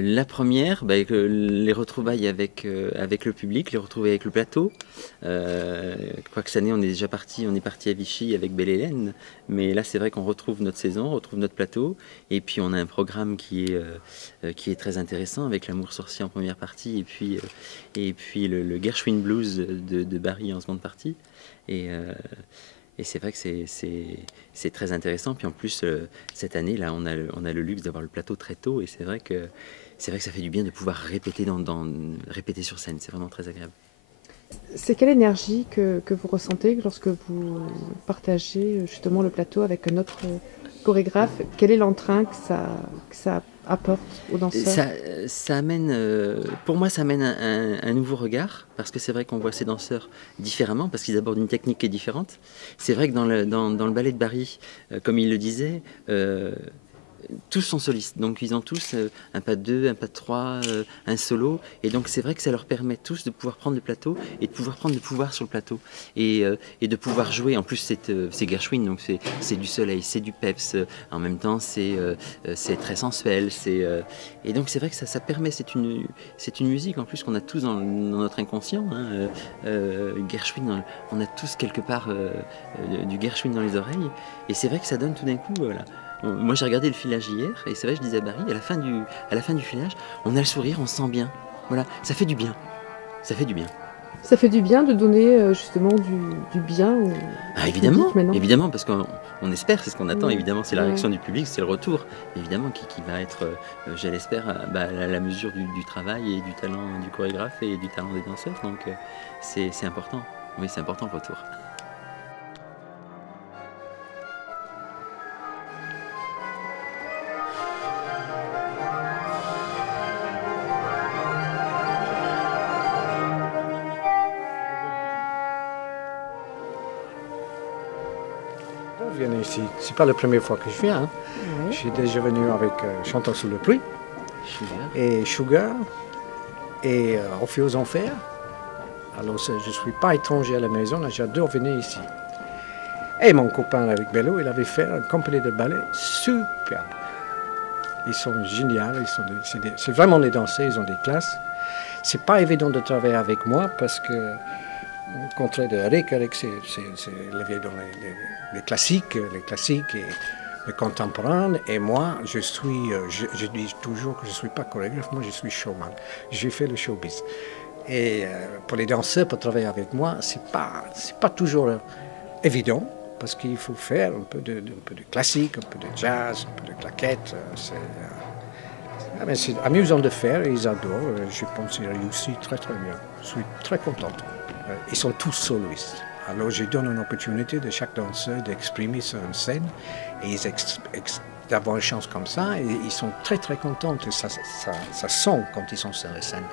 La première, les retrouvailles avec le public, les retrouvailles avec le plateau. Quoique cette année on est parti à Vichy avec Belle Hélène, mais là c'est vrai qu'on retrouve notre saison, on retrouve notre plateau, et puis on a un programme qui est très intéressant avec l'Amour sorcier en première partie, et puis le Gershwin Blues de Barry en seconde partie. Et c'est vrai que c'est très intéressant. Puis en plus, cette année, là, on a le luxe d'avoir le plateau très tôt. Et c'est vrai que ça fait du bien de pouvoir répéter, répéter sur scène. C'est vraiment très agréable. C'est quelle énergie que vous ressentez lorsque vous partagez justement le plateau avec un autre chorégraphe? Quel est l'entrain que ça apporte aux danseurs? Ça amène, pour moi, ça amène un nouveau regard, parce que c'est vrai qu'on voit ces danseurs différemment, parce qu'ils abordent une technique qui est différente. C'est vrai que dans le ballet de Barry, comme il le disait, tous sont solistes, donc ils ont tous un pas de 2, un pas de 3, un solo, et donc c'est vrai que ça leur permet tous de pouvoir prendre le plateau et de pouvoir prendre le pouvoir sur le plateau, et de pouvoir jouer. En plus c'est Gershwin, donc c'est du soleil, c'est du peps, en même temps c'est très sensuel, et donc c'est vrai que ça permet, c'est une musique en plus qu'on a tous dans notre inconscient, hein, Gershwin, on a tous quelque part du Gershwin dans les oreilles, et c'est vrai que ça donne tout d'un coup, voilà. Moi j'ai regardé le filage hier, et c'est vrai, je disais à Barry, à la fin du filage, on a le sourire, on se sent bien. Voilà, ça fait du bien. Ça fait du bien. Ça fait du bien de donner justement du bien au évidemment, public maintenant. évidemment, parce qu'on espère, c'est ce qu'on attend, évidemment, c'est la Ouais. réaction du public, c'est le retour, évidemment, qui va être, je l'espère, à la mesure du travail et du talent du chorégraphe et du talent des danseurs. Donc c'est important. Oui, c'est important le retour. Je viens ici. C'est pas la première fois que je viens. Hein. Ouais. Je suis déjà venu avec Chantant sous le pluie et Sugar et Orphée aux Enfers. Alors je ne suis pas étranger à la maison, j'adore venir ici. Et mon copain avec Bello, il avait fait un compagnie de ballet superbe. Ils sont géniaux, c'est vraiment des danseurs, ils ont des classes. C'est pas évident de travailler avec moi parce que, au contraire de Eric, c'est levé dans les classiques et le contemporain. Et moi, je dis toujours que je ne suis pas chorégraphe, moi je suis showman. J'ai fait le showbiz. Et pour les danseurs, pour travailler avec moi, c'est pas toujours évident, parce qu'il faut faire un peu de classique, un peu de jazz, un peu de claquettes. C'est amusant de faire, et ils adorent. Je pense qu'ils réussissent très très bien. Je suis très contente. Ils sont tous soloistes. Alors je donne une opportunité de chaque danseur d'exprimer sur une scène, et d'avoir une chance comme ça, et ils sont très très contents. Et ça sent quand ils sont sur la scène.